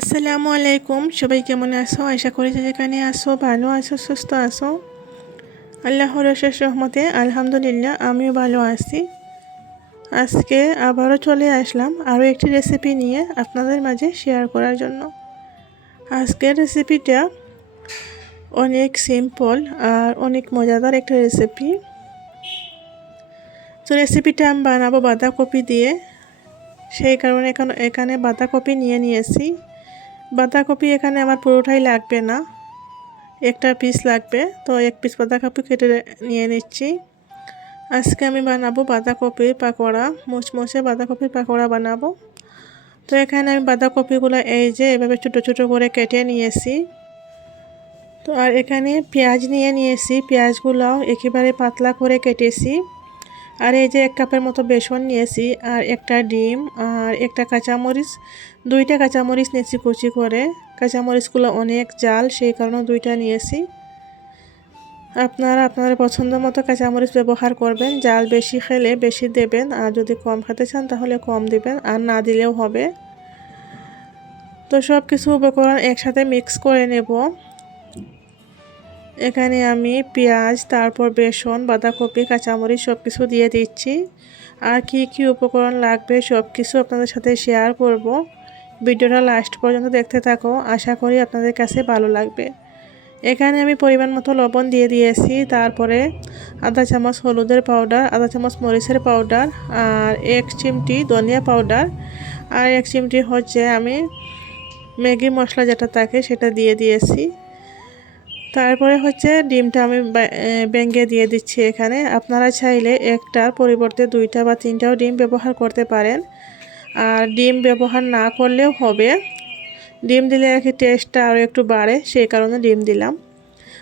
আসসালামু আলাইকুম, সবাই কেমন আছো? আশা করি যে যেখানে আসো ভালো আছো, সুস্থ আছো। আল্লাহর অশেষ রহমতে আলহামদুলিল্লাহ আমিও ভালো আছি। আজকে আবারও চলে আসলাম আরও একটি রেসিপি নিয়ে আপনাদের মাঝে শেয়ার করার জন্য। আজকের রেসিপিটা অনেক সিম্পল আর অনেক মজাদার একটা রেসিপি। তো রেসিপিটা আমি বানাবো বাঁধাকপি দিয়ে, সেই কারণে এখানে বাঁধাকপি নিয়েছি। বাঁধাকপি এখানে আমার পুরোটাই লাগবে না, একটা পিস লাগবে, তো এক পিস বাঁধাকপি কেটে নিয়ে নিচ্ছি। আজকে আমি বানাবো বাঁধাকপির পাকোড়া, মুচমুচে বাঁধাকপির পাকোড়া বানাবো। তো এখানে আমি বাঁধাকপিগুলো এই যে এভাবে ছোটো ছোটো করে কেটে নিয়েছি। তো আর এখানে পেঁয়াজ নিয়েছি, পেঁয়াজগুলোও একেবারে পাতলা করে কেটেছি। আর এই যে 1 কাপের মতো বেসন নিয়েছি, আর একটা ডিম, আর একটা কাঁচামরিচ, 2টা কাঁচামরিচ নিয়েছি কুচি করে। কাঁচামরিচগুলো অনেক জাল, সেই কারণে 2টা নিয়েছি। আপনারা আপনাদের পছন্দ মতো কাঁচামরিচ ব্যবহার করবেন, জাল বেশি খেলে বেশি দেবেন, আর যদি কম খেতে চান তাহলে কম দিবেন, আর না দিলেও হবে। তো সব কিছু উপকরণ একসাথে মিক্স করে নেব। এখানে আমি পেঁয়াজ, তারপর বেসন, বাঁধাকপি, কাঁচামরিচ সব কিছু দিয়ে দিচ্ছি। আর কি কি উপকরণ লাগবে সব কিছু আপনাদের সাথে শেয়ার করব। ভিডিওটা লাস্ট পর্যন্ত দেখতে থাকো, আশা করি আপনাদের কাছে ভালো লাগবে। এখানে আমি পরিমাণ মতো লবণ দিয়ে দিয়েছি, তারপরে আধা চামচ হলুদের পাউডার, আধা চামচ মরিচের পাউডার, আর 1 চিমটি ধনিয়া পাউডার, আর 1 চিমটি হচ্ছে আমি ম্যাগি মশলা যেটা থাকে সেটা দিয়ে দিয়েছি। তারপরে হচ্ছে ডিমটা আমি ভেঙে দিয়ে দিচ্ছি এখানে। আপনারা চাইলে একটার পরিবর্তে 2টা বা 3টাও ডিম ব্যবহার করতে পারেন, আর ডিম ব্যবহার না করলেও হবে। ডিম দিলে আর কি টেস্টটা আরও একটু বাড়ে, সেই কারণে ডিম দিলাম।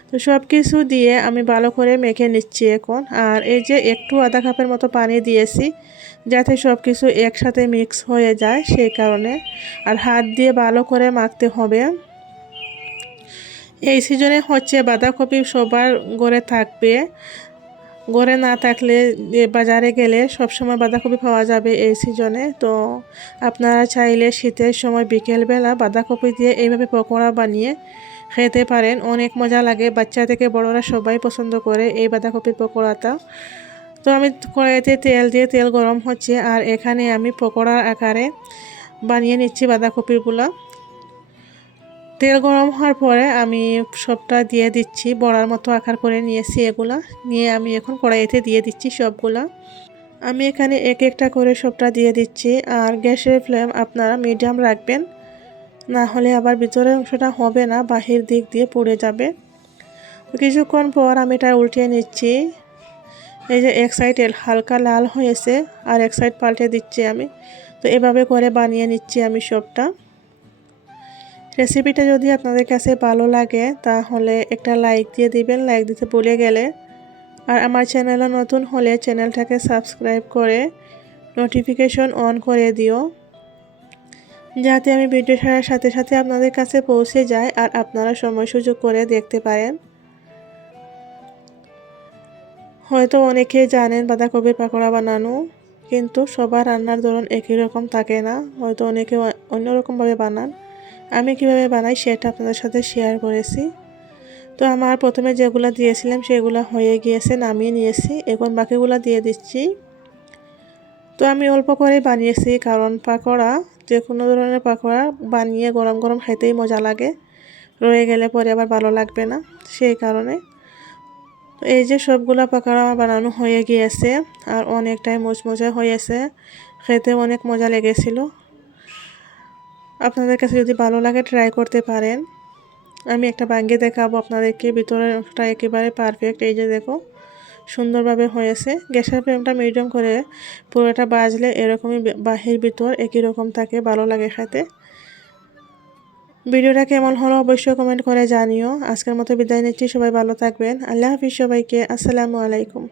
তো সব কিছু দিয়ে আমি ভালো করে মেখে নিচ্ছি এখন। আর এই যে একটু আধা কাপের মতো পানি দিয়েছি, যাতে সব কিছু একসাথে মিক্স হয়ে যায়, সেই কারণে। আর হাত দিয়ে ভালো করে মাখতে হবে। এই সিজনে হচ্ছে বাঁধাকপি সবার ঘরে থাকবে, ঘরে না থাকলে বাজারে গেলে সবসময় বাঁধাকপি পাওয়া যাবে এই সিজনে। তো আপনারা চাইলে শীতের সময় বিকেলবেলা বাঁধাকপি দিয়ে এইভাবে পকোড়া বানিয়ে খেতে পারেন, অনেক মজা লাগে। বাচ্চা থেকে বড়রা সবাই পছন্দ করে এই বাঁধাকপির পকোড়াটা। তো আমি কড়াইতে তেল দিয়ে, তেল গরম হচ্ছে, আর এখানে আমি পকোড়ার আকারে বানিয়ে নিচ্ছি বাঁধাকপিগুলো। তেল গরম হওয়ার পরে আমি সবটা দিয়ে দিচ্ছি, বড়ার মতো আকার করে নিয়েছি। এগুলা নিয়ে আমি এখন কড়াইতে দিয়ে দিচ্ছি সবগুলা। আমি এখানে এক একটা করে সবটা দিয়ে দিচ্ছি। আর গ্যাসের ফ্লেম আপনারা মিডিয়াম রাখবেন, না হলে আবার ভিতরের অংশটা হবে না, বাহির দিক দিয়ে পুড়ে যাবে। কিছুক্ষণ পর আমি এটা উল্টিয়ে নিচ্ছি। এই যে এক সাইড হালকা লাল হয়েছে, আর এক সাইড পাল্টে দিচ্ছি আমি। তো এভাবে করে বানিয়ে নিচ্ছি আমি সবটা। রেসিপিটা যদি আপনাদের কাছে ভালো লাগে তাহলে একটা লাইক দিয়ে দিবেন, লাইক দিতে ভুলে গেলে। আর আমার চ্যানেলে নতুন হলে চ্যানেলটাকে সাবস্ক্রাইব করে নোটিফিকেশন অন করে দিও, যাতে আমি ভিডিও ছাড়ার সাথে সাথে আপনাদের কাছে পৌঁছে যায়, আর আপনারা সময় সুযোগ করে দেখতে পারেন। হয়তো অনেকেই জানেন বাঁধাকপির পাকোড়া বানানো, কিন্তু সবার রান্নার ধরন একই রকম থাকে না, হয়তো অনেকে অন্যরকমভাবে বানান। আমি কিভাবে বানাই সেটা আপনাদের সাথে শেয়ার করেছি। তো আমার প্রথমে যেগুলো দিয়েছিলাম সেগুলো হয়ে গিয়েছে, নামিয়ে নিয়েছি। এখন বাকিগুলো দিয়ে দিচ্ছি। তো আমি অল্প করেই বানিয়েছি, কারণ পাকোড়া, যে কোনো ধরনের পাকোড়া বানিয়ে গরম গরম খেতেই মজা লাগে, রয়ে গেলে পরে আবার ভালো লাগবে না, সেই কারণে। তো এই যে সবগুলো পাকোড়া আমার বানানো হয়ে গিয়েছে, আর অনেকটাই মুচমুচে হয়েছে, খেতে অনেক মজা লেগেছিল। আপনাদের কাছে যদি ভালো লাগে ট্রাই করতে পারেন। আমি একটা ভাঙিয়ে দেখাবো আপনাদেরকে, ভিতরের অংশটা একেবারে পারফেক্ট। এই যে দেখো সুন্দরভাবে হয়েছে। গ্যাসের ফ্লেমটা মিডিয়াম করে পুরোটা বাজলে এরকমই বাহির ভিতর একই রকম থাকে, ভালো লাগে খেতে। ভিডিওটা কেমন হলো অবশ্যই কমেন্ট করে জানিও। আজকের মতো বিদায় নিচ্ছি, সবাই ভালো থাকবেন। আল্লাহ হাফিজ সবাইকে। আসসালামু আলাইকুম।